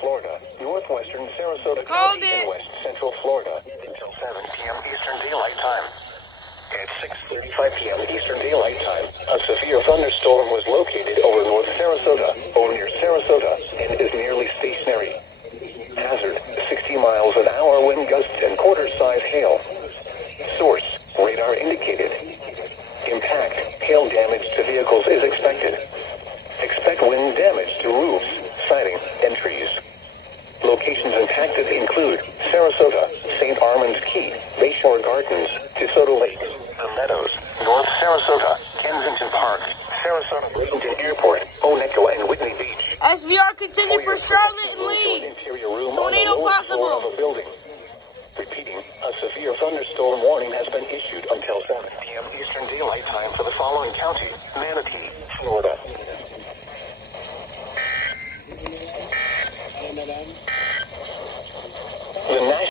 Florida, northwestern Sarasota Called County, it. and west central Florida until 7 p.m. Eastern Daylight Time. At 6:35 p.m. Eastern Daylight Time, a severe thunderstorm was located over North Sarasota, or near Sarasota, and is nearly stationary. Hazard, 60 miles an hour wind gusts and quarter-size hail. Source, radar indicated. Impact, hail damage to vehicles is expected. Expect wind damage to roofs, siding, and trees. Locations impacted include Sarasota, St. Armand's Key, Bayshore Gardens, DeSoto Lakes, The Meadows, North Sarasota, Kensington Park, Sarasota Bradenton Airport, Oneko, and Whitney Beach. SVR continue for Charlotte and Lee. Tornado possible. Of a building. Repeating, a severe thunderstorm warning has been issued until 7 p.m. Eastern Daylight Time for the following county: Manatee, Florida.